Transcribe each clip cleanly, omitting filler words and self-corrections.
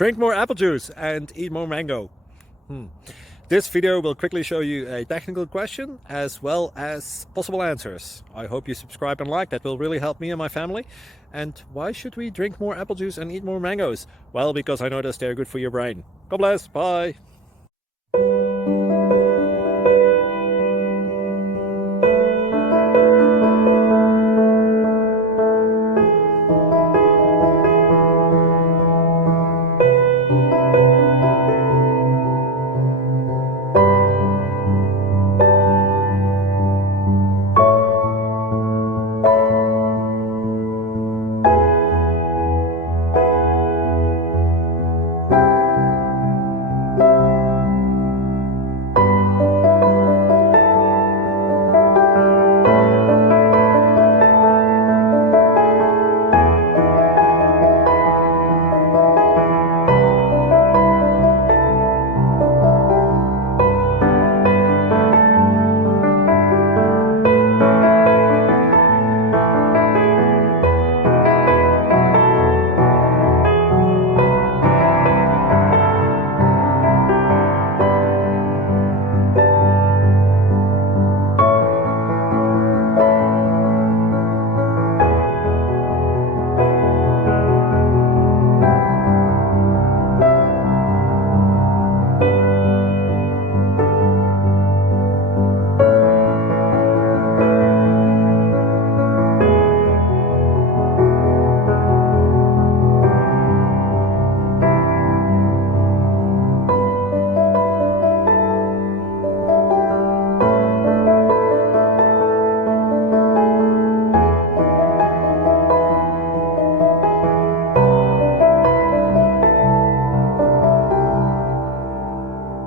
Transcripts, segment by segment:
Drink more apple juice and eat more mango. This video will quickly show you a technical question as well as possible answers. I hope you subscribe and like, that will really help me and my family. And why should we drink more apple juice and eat more mangoes? Well, because I noticed they're good for your brain. God bless, bye!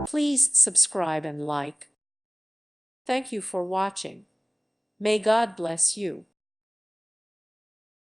Please subscribe and like. Thank you for watching. May God bless you.